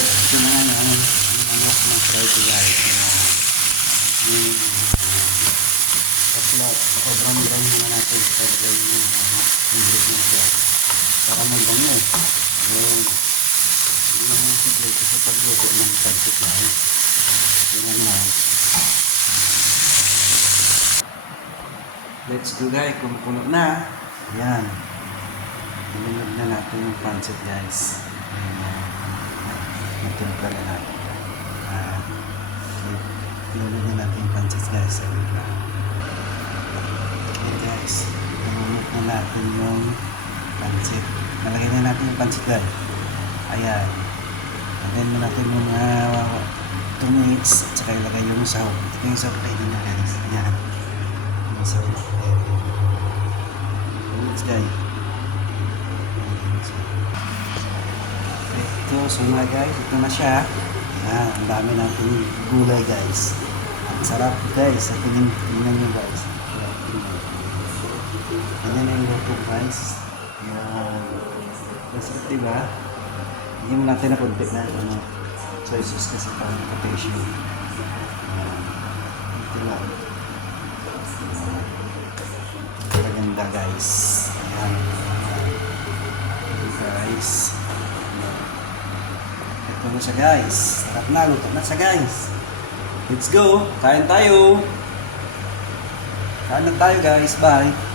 ito na nga yung manok ng fried rice. Yung tatlo, sobrang dry muna natin sa dry yung ingredients yan. Para mabango. Yun. Yun ang secret sa pagluto ng pancit rice. Yun nga. Let's go guys, kung puno na. Ayan. Ilunod na natin yung pancit guys. Matulog na natin. Ilunod na natin yung pancit guys. Okay guys. Ilunod na natin yung pancit. Nalagay na natin yung pancit guys. Ayan. Lagyan mo natin yung mga 2 minutes. At saka ilagay yung sahog. Ito yung sahog ready na guys. Ayan. Yung sahog ready. Let's go. Ito, so nga guys, ito na siya. Ayan, ang dami natin gulay guys. Ang sarap guys, sa tingnan nyo guys. Ganyan na yung luto guys. Ayan. Masarap diba? Hindi mo natin na kunti na soy sauce kasi parang nakapesyo. Ayan. Ito lang. Maganda guys. Ayan. Ito guys. Ito na siya guys. Sarap na. Luto na siya guys. Let's go. Kain tayo. Kain na tayo guys. Bye.